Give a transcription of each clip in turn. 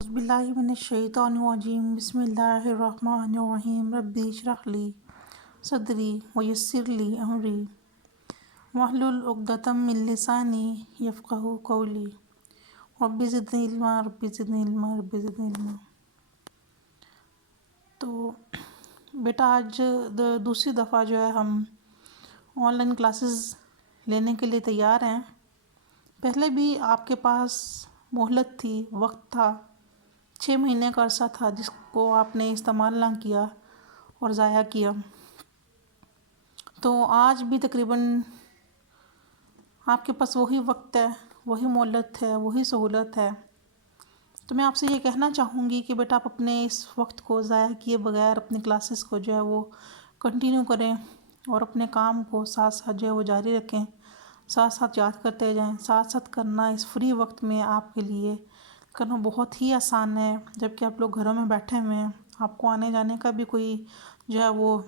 اعوذ باللہ من الشیطان الرجیم بسم اللہ الرحمن الرحیم رب اشرح لی صدری ویسر لی امری واحلل عقدۃ من لسانی یفقہوا قولی رب زدنی علما رب زدنی علما رب زدنی علما۔ تو بیٹا آج دوسری دفعہ جو ہے ہم آن لائن کلاسز لینے کے لیے تیار ہیں۔ پہلے بھی آپ کے پاس مہلت تھی، وقت تھا، 6 مہینے کا عرصہ تھا جس کو آپ نے استعمال نہ کیا اور ضائع کیا۔ تو آج بھی تقریباً آپ کے پاس وہی وقت ہے، وہی مہلت ہے، وہی سہولت ہے۔ تو میں آپ سے یہ کہنا چاہوں گی کہ بیٹا آپ اپنے اس وقت کو ضائع کیے بغیر اپنی کلاسز کو جو ہے وہ کنٹینیو کریں اور اپنے کام کو ساتھ ساتھ جو ہے وہ جاری رکھیں، ساتھ ساتھ یاد کرتے جائیں۔ ساتھ ساتھ کرنا اس فری وقت میں آپ کے لیے کرنا بہت ہی آسان ہے، جبکہ آپ لوگ گھروں میں بیٹھے ہوئے ہیں، آپ کو آنے جانے کا بھی کوئی جو ہے وہ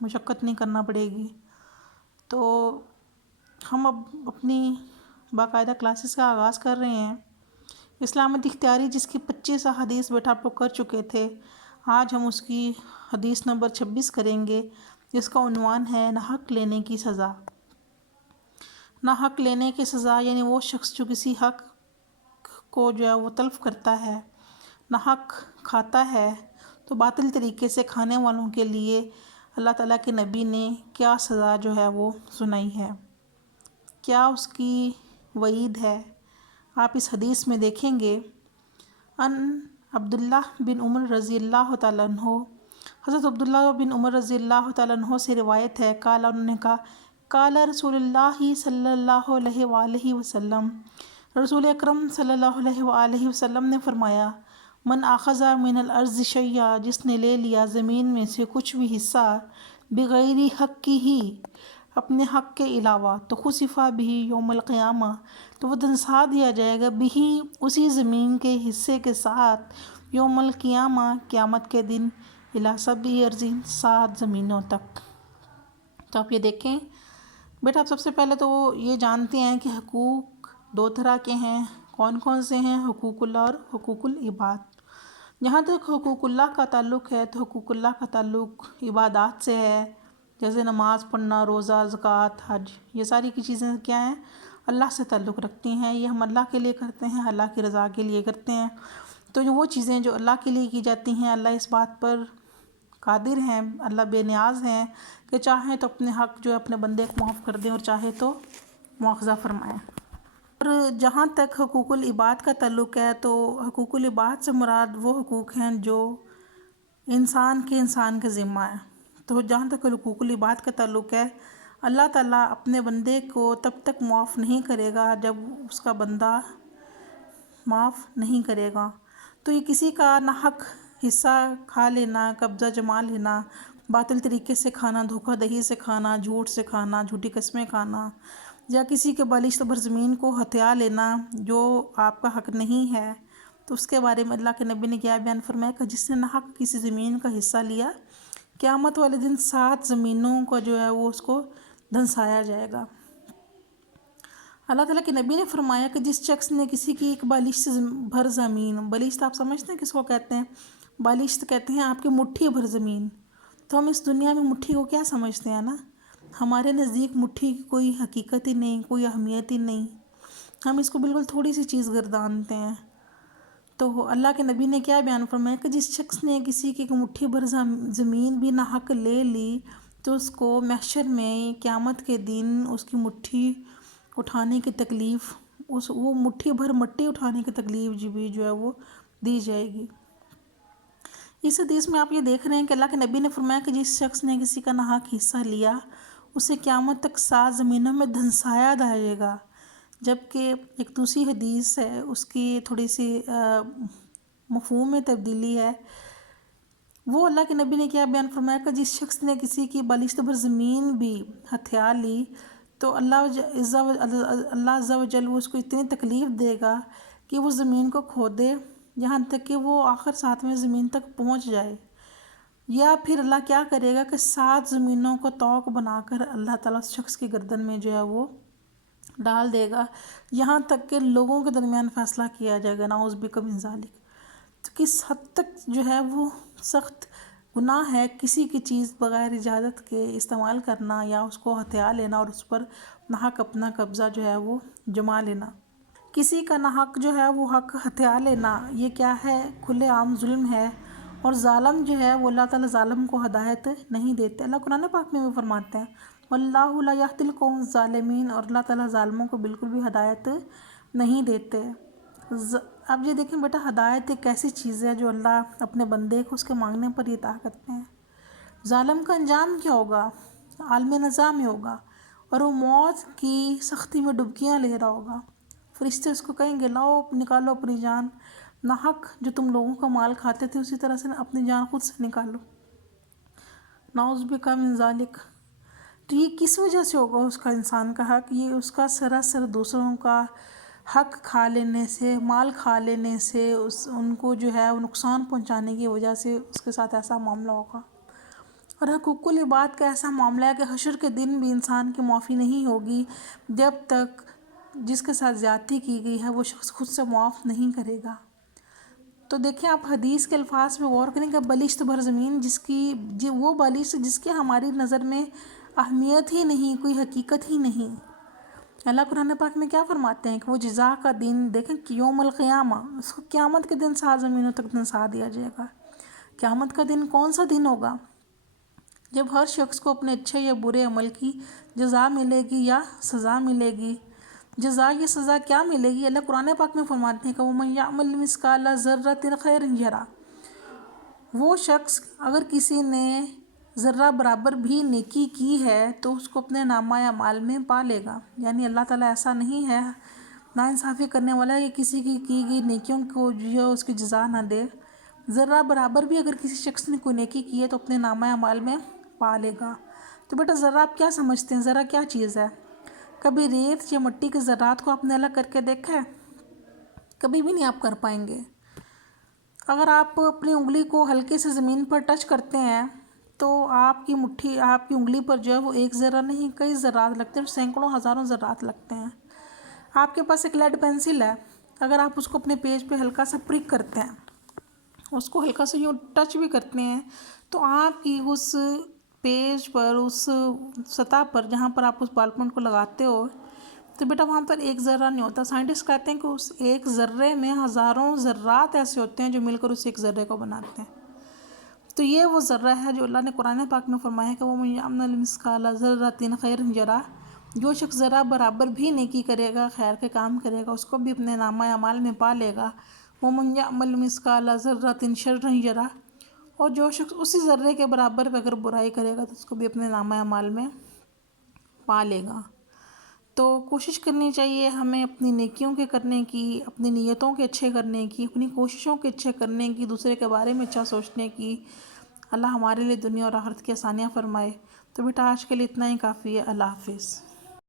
مشقت نہیں کرنا پڑے گی۔ تو ہم اب اپنی باقاعدہ کلاسز کا آغاز کر رہے ہیں۔ اسلامت اختیاری جس کی 25 احادیث بیٹا آپ لوگ کر چکے تھے، آج ہم اس کی حدیث نمبر 26 کریں گے، جس کا عنوان ہے ناحق لینے کی سزا۔ ناحق لینے کی سزا یعنی وہ شخص جو کسی حق کو جو ہے وہ تلف کرتا ہے، ناحق کھاتا ہے، تو باطل طریقے سے کھانے والوں کے لیے اللہ تعالیٰ کے نبی نے کیا سزا جو ہے وہ سنائی ہے، کیا اس کی وعید ہے، آپ اس حدیث میں دیکھیں گے۔ ان عبداللہ بن عمر رضی اللہ تعالیٰ عنہ، حضرت عبداللہ بن عمر رضی اللہ تعالیٰ عنہ سے روایت ہے، قال انہوں نے کہا، قال رسول اللہ صلی اللہ علیہ وآلہ وسلم، رسول اکرم صلی اللہ علیہ وآلہ وسلم نے فرمایا، من اخذ من الارض شیئا، جس نے لے لیا زمین میں سے کچھ بھی حصہ، بغیر حقہ، اپنے حق کے علاوہ، تو خسف بہ یوم القیامہ، تو وہ دھنسا دیا جائے گا، بہ اسی زمین کے حصے کے ساتھ، یوم القیامہ قیامت کے دن، الی 7 ارضین 7 زمینوں تک۔ تو آپ یہ دیکھیں بیٹا، آپ سب سے پہلے تو یہ جانتے ہیں کہ حقوق 2 طرح کے ہیں۔ کون کون سے ہیں؟ حقوق اللہ اور حقوق العباد۔ جہاں تک حقوق اللہ کا تعلق ہے تو حقوق اللہ کا تعلق عبادات سے ہے، جیسے نماز پڑھنا، روزہ، زکوٰۃ، حج، یہ ساری کی چیزیں کیا ہیں؟ اللہ سے تعلق رکھتی ہیں، یہ ہم اللہ کے لیے کرتے ہیں، اللہ کی رضا کے لیے کرتے ہیں۔ تو وہ چیزیں جو اللہ کے لیے کی جاتی ہیں، اللہ اس بات پر قادر ہیں، اللہ بے نیاز ہیں کہ چاہیں تو اپنے حق جو ہے اپنے بندے کو معاف کر دیں اور چاہے تو مواخذہ فرمائیں۔ اور جہاں تک حقوق العباد کا تعلق ہے تو حقوق العباد سے مراد وہ حقوق ہیں جو انسان کے ذمہ ہے۔ تو جہاں تک حقوق العباد کا تعلق ہے، اللہ تعالیٰ اپنے بندے کو تب تک معاف نہیں کرے گا جب اس کا بندہ معاف نہیں کرے گا۔ تو یہ کسی کا ناحق حصہ کھا لینا، قبضہ جما لینا، باطل طریقے سے کھانا، دھوکہ دہی سے کھانا، جھوٹ سے کھانا، جھوٹی قسمیں کھانا، یا کسی کے بالشت بھر زمین کو ہتھیا لینا جو آپ کا حق نہیں ہے، تو اس کے بارے میں اللہ کے نبی نے کیا بیان فرمایا کہ جس نے ناحق کسی زمین کا حصہ لیا، قیامت والے دن 7 زمینوں کا جو ہے وہ اس کو دھنسایا جائے گا۔ اللہ تعالیٰ کے نبی نے فرمایا کہ جس شخص نے کسی کی ایک بالشت بھر زمین، بالشت آپ سمجھتے ہیں کس کو کہتے ہیں؟ بالشت کہتے ہیں آپ کی مٹھی بھر زمین۔ تو ہم اس دنیا میں مٹھی کو کیا سمجھتے ہیں نا؟ ہمارے نزدیک مٹھی کی کوئی حقیقت ہی نہیں، کوئی اہمیت ہی نہیں، ہم اس کو بالکل تھوڑی سی چیز گردانتے ہیں۔ تو اللہ کے نبی نے کیا بیان فرمایا کہ جس شخص نے کسی کی مٹھی بھر زمین بھی ناحق لے لی تو اس کو محشر میں قیامت کے دن اس کی مٹھی اٹھانے کی تکلیف، وہ مٹھی بھر مٹی اٹھانے کی تکلیف بھی جو ہے وہ دی جائے گی۔ اس حدیث میں آپ یہ دیکھ رہے ہیں کہ اللہ کے نبی نے فرمایا کہ جس شخص نے کسی کا ناحق حصہ لیا، اسے قیامت تک 7 زمینوں میں دھنسایا جائے گا۔ جبکہ ایک دوسری حدیث ہے، اس کی تھوڑی سی مفہوم میں تبدیلی ہے۔ وہ اللہ کے نبی نے کیا بیان فرمایا کہ جس شخص نے کسی کی بالشت بھر زمین بھی ہتھیا لی تو اللہ عز و جل وہ اس کو اتنی تکلیف دے گا کہ وہ زمین کو کھودے یہاں تک کہ وہ آخر 7ویں زمین تک پہنچ جائے، یا پھر اللہ کیا کرے گا کہ 7 زمینوں کو طوق بنا کر اللہ تعالیٰ اس شخص کی گردن میں جو ہے وہ ڈال دے گا، یہاں تک کہ لوگوں کے درمیان فیصلہ کیا جائے گا، نعوذ بک من ذالک۔ تو کس حد تک جو ہے وہ سخت گناہ ہے کسی کی چیز بغیر اجازت کے استعمال کرنا یا اس کو ہتھیا لینا اور اس پر ناحق اپنا قبضہ جو ہے وہ جما لینا۔ کسی کا ناحق جو ہے وہ حق ہتھیا لینا یہ کیا ہے؟ کھلے عام ظلم ہے، اور ظالم جو ہے وہ اللہ تعالیٰ ظالم کو ہدایت نہیں دیتے۔ اللہ قرآن پاک میں بھی فرماتے ہیں واللہ لا یہدی القوم الظالمین، اور اللہ تعالیٰ ظالموں کو بالکل بھی ہدایت نہیں دیتے۔ اب یہ دیکھیں بیٹا، ہدایت ایک ایسی چیز ہے جو اللہ اپنے بندے کو اس کے مانگنے پر یہ عطا کرتے ہیں۔ ظالم کا انجام کیا ہوگا؟ عالم نظام میں ہوگا، اور وہ موت کی سختی میں ڈبکیاں لے رہا ہوگا۔ فرشتے اس کو کہیں گے لاؤ نکالو اپنی جان، ناحق جو تم لوگوں کا مال کھاتے تھے اسی طرح سے اپنی جان خود سے نکالو، نعوذ بک من ذالک۔ تو یہ کس وجہ سے ہوگا اس کا انسان کا حق؟ یہ اس کا سراسر دوسروں کا حق کھا لینے سے، مال کھا لینے سے، ان کو جو ہے وہ نقصان پہنچانے کی وجہ سے اس کے ساتھ ایسا معاملہ ہوگا۔ اور حقوق العباد کا ایسا معاملہ ہے کہ حشر کے دن بھی انسان کی معافی نہیں ہوگی جب تک جس کے ساتھ زیادتی کی گئی ہے وہ شخص خود سے معاف نہیں کرے گا۔ تو دیکھیں آپ حدیث کے الفاظ پہ غور کریں کہ بالشت بھر زمین وہ بالشت جس کی ہماری نظر میں اہمیت ہی نہیں، کوئی حقیقت ہی نہیں۔ اللہ قرآن پاک میں کیا فرماتے ہیں کہ وہ جزا کا دن دیکھیں کہ یوم القیامہ، اس کو قیامت کے دن 7 زمینوں تک دنسا دیا جائے گا۔ قیامت کا دن کون سا دن ہوگا؟ جب ہر شخص کو اپنے اچھے یا برے عمل کی جزا ملے گی یا سزا ملے گی۔ جزا یا سزا کیا ملے گی؟ اللہ قرآن پاک میں فرماتے ہیں کہ وَمَن يَعْمَلْ مِثْقَالَ ذَرَّةٍ خَيْرًا يَرَهُ، وہ شخص اگر کسی نے ذرہ برابر بھی نیکی کی ہے تو اس کو اپنے نامہ اعمال میں پا لے گا۔ یعنی اللہ تعالیٰ ایسا نہیں ہے ناانصافی کرنے والا کہ کسی کی گئی نیکیوں کو جو اس کی جزا نہ دے۔ ذرہ برابر بھی اگر کسی شخص نے کوئی نیکی کی ہے تو اپنے نامہ اعمال میں پا لے گا۔ تو بیٹا ذرہ آپ کیا سمجھتے ہیں؟ ذرہ کیا چیز ہے؟ کبھی ریت یا مٹی کے ذرات کو آپ نے الگ کر کے دیکھا ہے؟ کبھی بھی نہیں آپ کر پائیں گے۔ اگر آپ اپنی انگلی کو ہلکے سے زمین پر ٹچ کرتے ہیں تو آپ کی انگلی پر جو ہے وہ ایک ذرہ نہیں کئی ذرات لگتے ہیں، سینکڑوں ہزاروں ذرات لگتے ہیں۔ آپ کے پاس ایک لیڈ پینسل ہے، اگر آپ اس کو اپنے پیج پہ ہلکا سا پرک کرتے ہیں، اس کو ہلکا سا یوں ٹچ بھی کرتے ہیں، تو آپ کی اس پیج پر، اس سطح پر جہاں پر آپ اس بال پوائنٹ کو لگاتے ہو، تو بیٹا وہاں پر ایک ذرہ نہیں ہوتا۔ سائنٹسٹ کہتے ہیں کہ اس ایک ذرے میں ہزاروں ذرات ایسے ہوتے ہیں جو مل کر اس ایک ذرے کو بناتے ہیں۔ تو یہ وہ ذرہ ہے جو اللہ نے قرآن پاک میں فرمایا کہ وَمَن يَعْمَلْ مِثْقَالَ ذَرَّةٍ خَيْرًا يَرَهُ، جو شخص ذرہ برابر بھی نیکی کرے گا، خیر کے کام کرے گا، اس کو بھی اپنے نامہ اعمال میں پا لے گا۔ وَمَن يَعْمَلْ مِثْقَالَ ذَرَّةٍ شَرًّا يَرَهُ، اور جو شخص اسی ذرے کے برابر اگر برائی کرے گا تو اس کو بھی اپنے نامہ اعمال میں پا لے گا۔ تو کوشش کرنی چاہیے ہمیں اپنی نیکیوں کے کرنے کی، اپنی نیتوں کے اچھے کرنے کی، اپنی کوششوں کے اچھے کرنے کی، دوسرے کے بارے میں اچھا سوچنے کی۔ اللہ ہمارے لیے دنیا اور آخرت کی آسانیاں فرمائے۔ تو بیٹا آج کے لیے اتنا ہی کافی ہے۔ اللہ حافظ۔